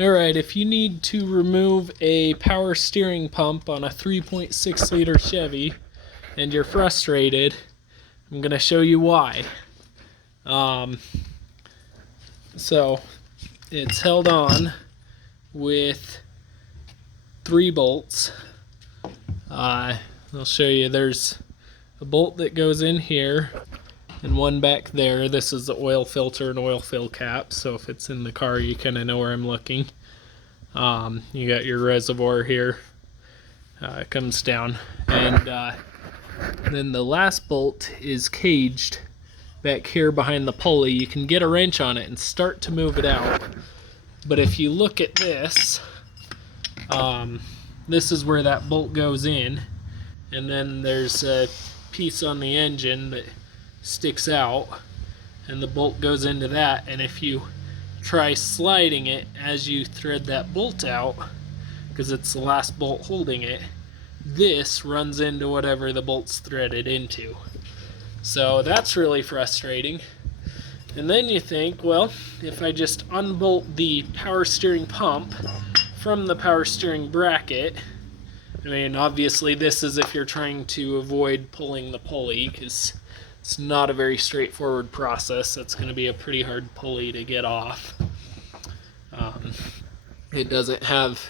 Alright, if you need to remove a power steering pump on a 3.6 liter Chevy and you're frustrated, I'm going to show you why. So it's held on with 3 bolts. I'll show you. There's a bolt that goes in here and one back there. This is the oil filter and oil fill cap, so if it's in the car you kind of know where I'm looking. You got your reservoir here. It comes down, and then the last bolt is caged back here behind the pulley. You can get a wrench on it and start to move it out, but if you look at this, this is where that bolt goes in, and then there's a piece on the engine that sticks out, and the bolt goes into that, and if you try sliding it as you thread that bolt out, because it's the last bolt holding it, this runs into whatever the bolt's threaded into. So that's really frustrating. And then you think, well, if I just unbolt the power steering pump from the power steering bracket, I mean, obviously this is if you're trying to avoid pulling the pulley, because it's not a very straightforward process. It's going to be a pretty hard pulley to get off. It doesn't have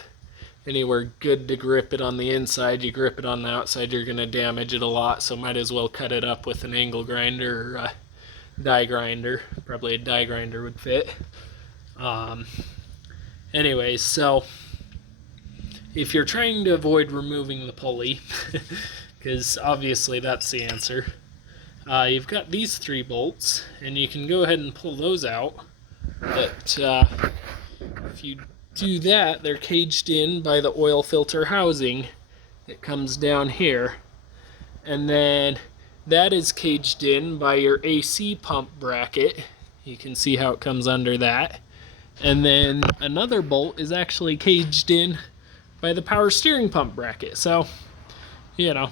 anywhere good to grip it on the inside. You grip it on the outside, you're going to damage it a lot, so might as well cut it up with an angle grinder or a die grinder. Probably a die grinder would fit. Anyways, so if you're trying to avoid removing the pulley, because obviously that's the answer, you've got these 3 bolts, and you can go ahead and pull those out. But if you do that, they're caged in by the oil filter housing that comes down here, and then that is caged in by your AC pump bracket. You can see how it comes under that, and then another bolt is actually caged in by the power steering pump bracket. So, you know,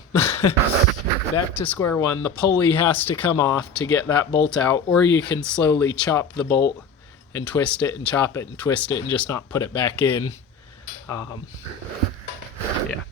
back to square one. The pulley has to come off to get that bolt out, or you can slowly chop the bolt and twist it and chop it and twist it and just not put it back in. Yeah.